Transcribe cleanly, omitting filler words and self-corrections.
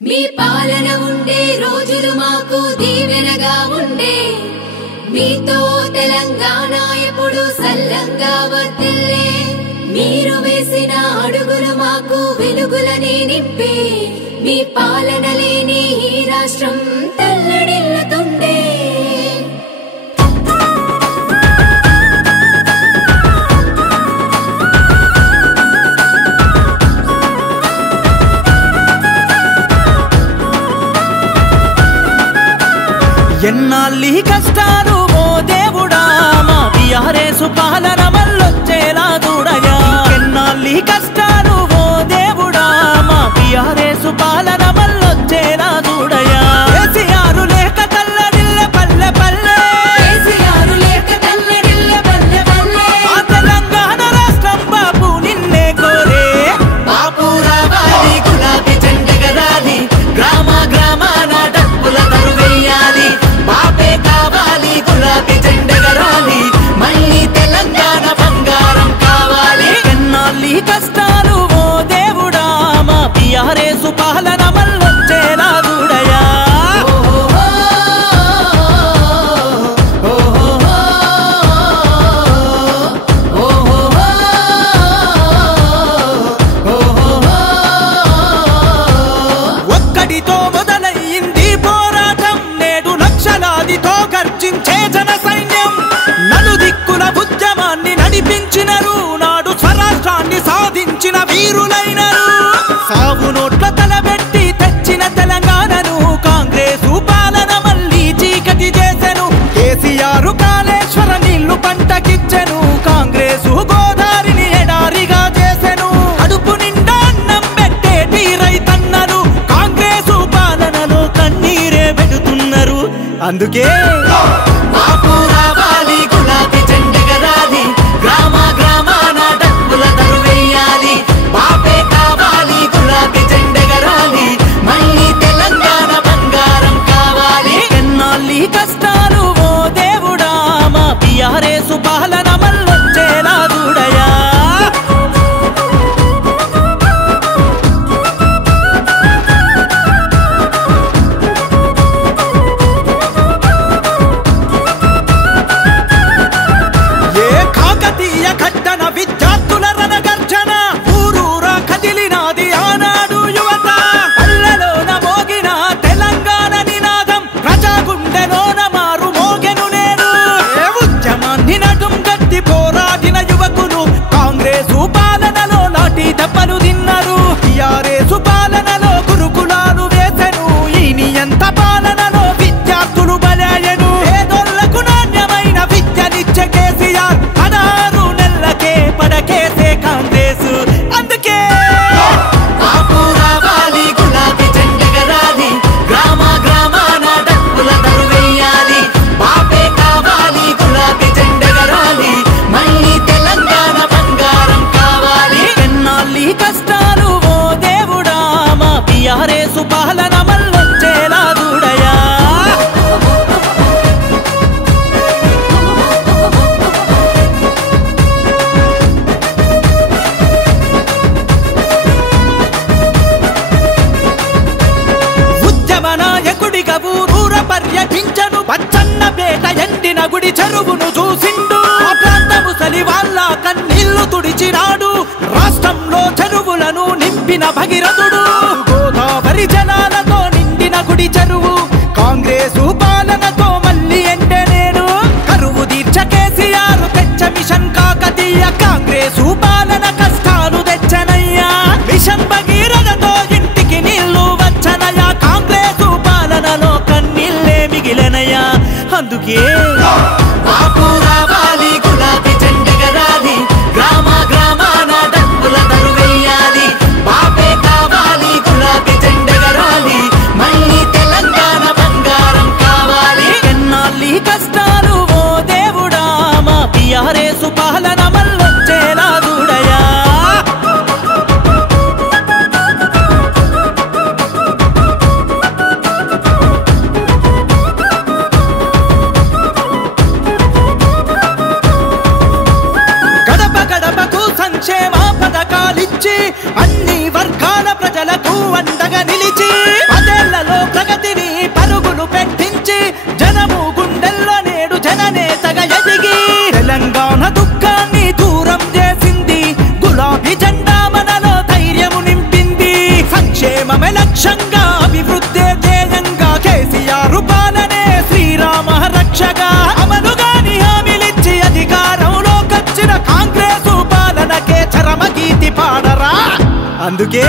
మీ పాలన ఉండే రోజులు మాకు దీవెనగా ఉండే మీతో తెలంగాణ ఎప్పుడు సల్లంగా వర్ధిల్లే మీరు వేసిన అడుగులు మాకు వెలుగులనే నింపే మీ పాలన లేని ఈ రాష్ట్రం తల్లడిల్లుతుండే ఎన్నాళ్ళీ కష్టాలు ఓ దేవుడా మా టీఆర్ఎస్ పాలన మళ్ళొచ్చేలా చూడగా ఎన్నాళ్ళీ కష్టాలు ఓ దేవుడా మా టీఆర్ఎస్ పాలన మళ్ళొచ్చేలా చూడగా కేసీఆర్ లేక తల్లడిల్లె పల్లె పల్లె కేసీఆర్ లేక తల్లడిల్లె పల్లె పల్లె ఆ తెలంగాణ రాష్ట్రం బాపు నిన్నే కోరే బాపు రావాలి గులాబీ జెండెగరాలి గ్రామ గ్రామాన డప్పుల దరువెయ్యాలి బాపే కావాలి గులాబీ జెండెగరాలి మళ్ళీ తెలంగాణ బంగారం కావాలి ఎన్నాళ్ళీ కష్టాలు ఓ దేవుడా మా టీఆర్ఎస్ పాలన మళ్ళొచ్చేలా చూడయా ఒక్కడితో మొదలయ్యింది పోరాటం నేడు లక్షలాదితో గర్జించే జన సైన్యం నలుదిక్కుల ఉద్యమాన్ని నడిపించినరు నాడు స్వరాష్ట్రాన్ని సాధించిన వీరులైనరు సాగు నోట్ల తలబెట్టి తెచ్చిన తెలంగాణను కాంగ్రెసు పాలన మళ్ళీ చీకటి చేసెను కేసీఆర్ కాళేశ్వర నీళ్లు పంటకిచ్చెను కాంగ్రెసు గోదారిని ఎడారిగా చేసెను అడుపు నిండా అన్నం పెట్టేటి రైతన్నలు కాంగ్రెసు పాలనలో కన్నీరే పెడుతున్నారు అందుకే బాపు రావాలి గులాబీ జెండెగరాలి గ్రామ గ్రామాన డప్పుల దరువెయ్యాలి బాపే కావాలి గులాబీ జెండెగరాలి మళ్ళీ తెలంగాణ బంగారం కావాలి ఎన్నాళ్ళీ కష్టాలు ఓ దేవుడా మా టీఆర్ఎస్ పాలన మళ్ళొచ్చేలా చూడయా ఏ కాకతీయ ఘట్టన విద్యార్థుల రణగర్జన ఊరూరా కదిలినాది ఆనాడు యువత పల్లెలోన మోగిన తెలంగాణ నినాదం ప్రజా గుండెలోన మారు మోగెను నేడు ఏ ఉద్యమాన్ని నడుం గట్టి పోరాడిన యువకులు కాంగ్రెసు పాలనలో నాటి దెబ్బలు తిన్నారు టీఆర్ఎస్ పాలనలో గురుకులాలు వేసెను ఈ నియంత పాలనలో విద్యార్థులు బలయ్యను పేదోళ్లకు నాణ్యమైన విద్యనిచ్చే కేసీఆర్ 16 నెలలకే పడకేసే కాంగ్రెస్ అందుకే బాపు రావాలి గులాబీ జెండెగరాలి గ్రామ గ్రామాన డప్పుల దరువెయ్యాలి బాపే కావాలి గులాబీ జెండెగరాలి మళ్ళీ తెలంగాణ బంగారం కావాలి ఎన్నాళ్ళీ కష్టాలు ఓ దేవుడా మా టీఆర్ఎస్ పాలన మళ్ళొచ్చేలా చూడయా ఉద్యమ నాయకుడిగా ఊరూర పర్యటించను పచ్చన్న పేట ఎండిన గుడి చెరువును చూసిండు ఆ ప్రాంత ముసలి వాళ్ళ కన్నీళ్లు తుడిచినాడు రాష్ట్రంలో చెరువులను నింపిన భగీరథుడు గోదావరి జలాలతో నిండిన గుడి చెరువు కాంగ్రెసు పాలనతో మళ్ళీ ఎండనేడు కరువు తీర్చ కేసీఆర్ తెచ్చ మిషన్ కాకతీయ కాంగ్రెసు పాలన కష్టాలు తెచ్చనయ్యా మిషన్ భగీరథతో ఇంటికి నీళ్లు వచ్చనయ్యా కాంగ్రెసు పాలనలో కన్నీళ్ళే మిగిలనయ్యా అందుకే బాపు రావాలి గులాబీ జెండెగరాలి గ్రామ గ్రామాన డప్పుల దరువెయ్యాలి బాపే కావాలి గులాబీ జెండెగరాలి మళ్ళీ తెలంగాణ బంగారం కావాలి ఎన్నాళ్ళీ కష్టాలు ఓ దేవుడా మా టీఆర్ఎస్ పాలన మళ్ళొచ్చేలా చూడయా లక్ష్యంగా అభివృద్ధి ధ్యేయంగా కేసీఆర్ పాలనే శ్రీరామ రక్షగా అమలుగాని హామీలిచ్చి అధికారంలోకొచ్చిన కాంగ్రెసు పాలనకే చరమ గీతి పాడరా అందుకే